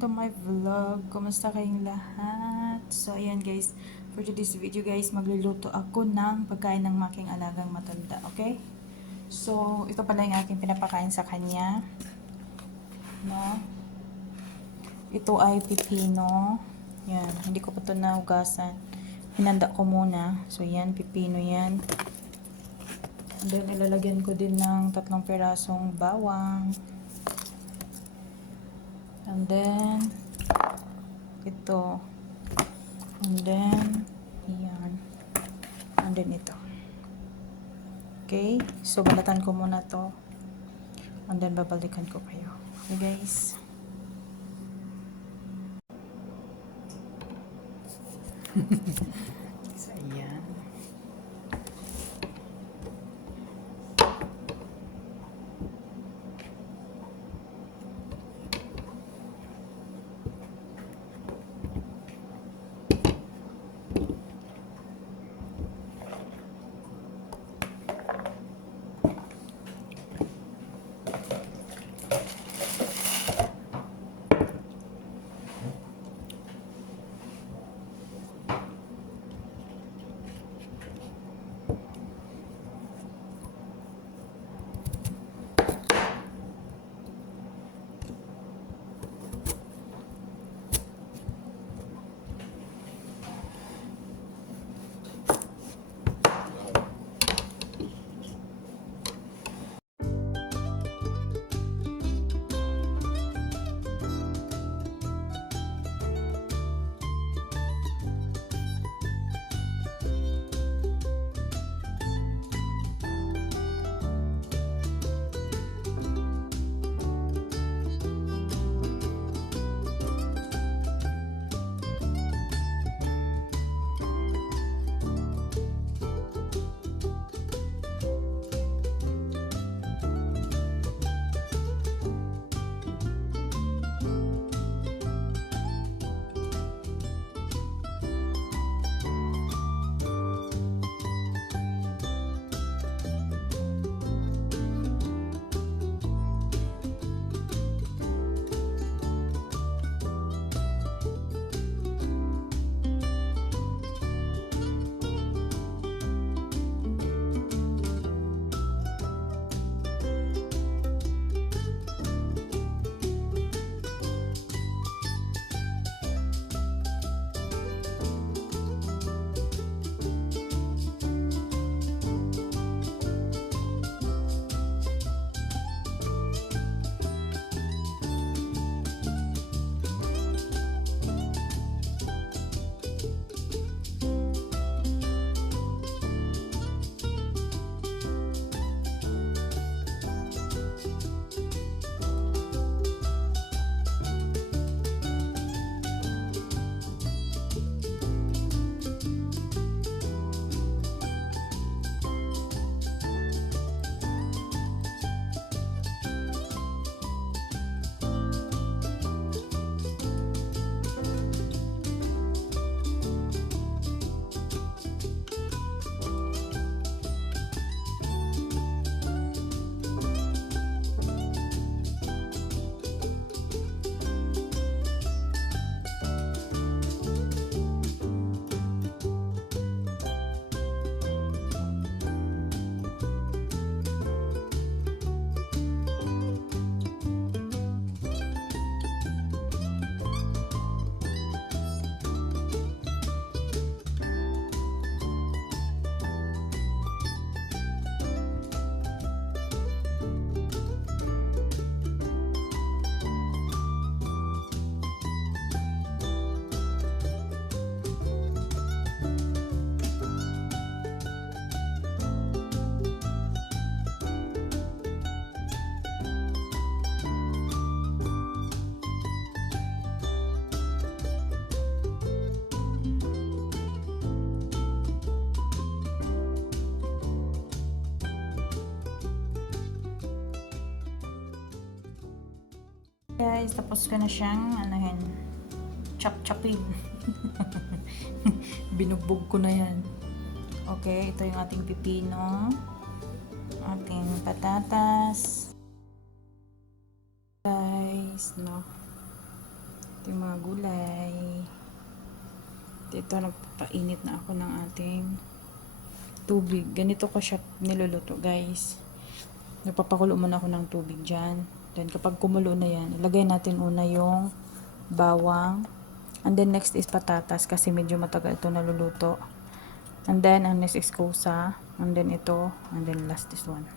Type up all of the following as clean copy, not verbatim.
To my vlog. Kumusta kayong lahat? So, ayan guys. For today's video guys, magluluto ako ng pagkain ng making alagang matanda. Okay? So, ito pala yung aking pinapakain sa kanya. No? Ito ay pipino. Yan. Hindi ko pa ito nahugasan. Hinanda ko muna. So, yan. Pipino yan. And then, ilalagyan ko din ng 3 pirasong bawang. And then, ito. And then, yan. And then, ito. Okay? So, balatan ko muna to. And then, babalikan ko kayo. Okay, guys? So, yan. Guys, tapos ko na siyang anahin. Chop-chopin. Binugbog ko na yan. Okay, ito yung ating pipino. Ating patatas. Guys, no. Ito yung mga gulay. Ito, nagpapainit na ako ng ating tubig. Ganito ko siya niluluto, guys. Nagpapakulo muna ako ng tubig dyan. Then, kapag kumulo na yan, ilagay natin una yung bawang. And then, next is patatas kasi medyo matagal ito naluluto. And then, ang next is kusa. And then, ito. And then, last is one.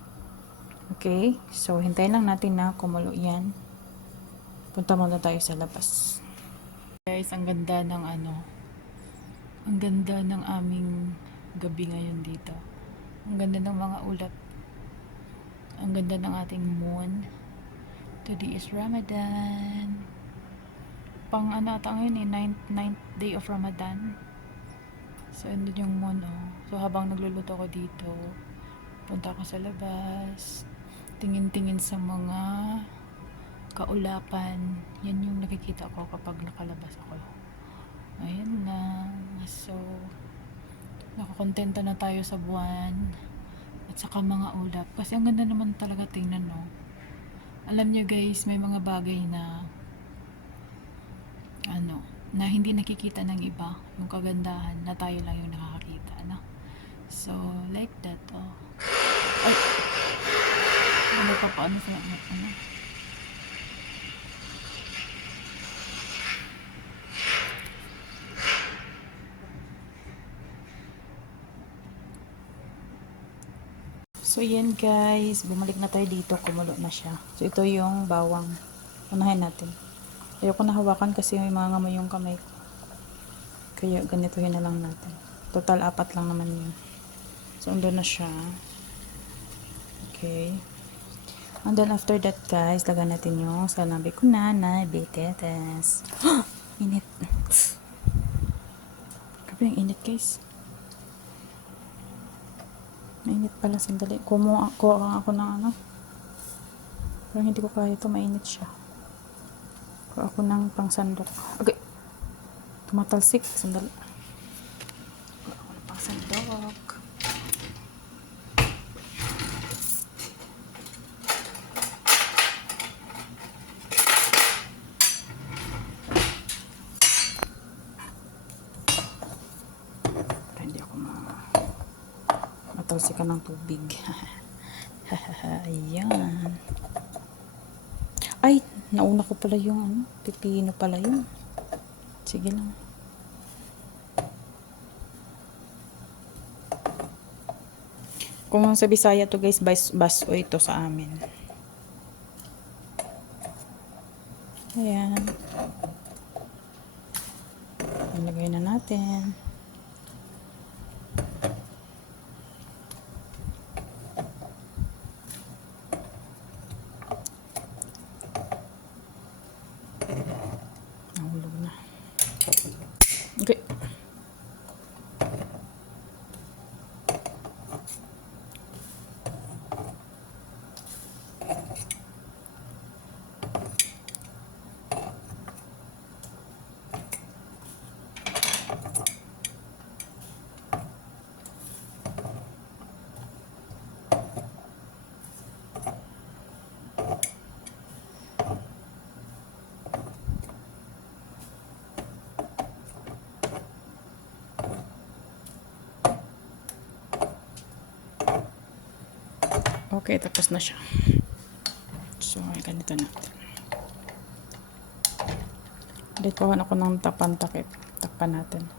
Okay? So, hintayin lang natin na kumulo yan. Punta muna tayo sa labas. Guys, ang ganda ng ang ganda ng aming gabi ngayon dito. Ang ganda ng mga ulap. Ang ganda ng ating moon. Today is Ramadan. Pang ata ngayon 9th day of Ramadan. So, andun yung moon, oh. So, habang nagluluto ko dito, punta ako sa labas. Tingin-tingin sa mga kaulapan. Yan yung nakikita ko kapag nakalabas ako. Ayan na. So, nakakontento na tayo sa buwan. At saka mga ulap. Kasi ang ganda naman talaga tingnan, no? Alam nyo guys, may mga bagay na na hindi nakikita ng iba. Yung kagandahan na tayo lang yung nakakakita, no? So, like that, oh. Ay! Ano pa paano sa ano? So, yan guys. Bumalik na tayo dito. Kumulo na siya. So, ito yung bawang. Unahin natin. Ayoko na hawakan kasi may mga ngamoy yung kamay ko. Kaya ganituhin na lang natin. Total 4 lang naman yun. So, ando na siya. Okay. And then, after that guys, lagyan natin yung sanabi ko na bitetes. Init. Grabe yung init guys. Mainit pala, sandali. Kuha ako ng parang hindi ko kaya ito, mainit siya. Kuha ako ng pangsandok. Okay. Tumatalsik, sandali. Kuha ako ng pangsandok. Para hindi ako matalsikan ng tubig. Ayan. Ay, nauna ko pala yung pipino pala yun. Sige lang. Kung sa Bisaya to guys, baso ito sa amin. Ayan. Ilagay na natin. Nahulog na. Okay. Okay, tapos na siya. So, ganito natin. Dito ako ng takpan natin.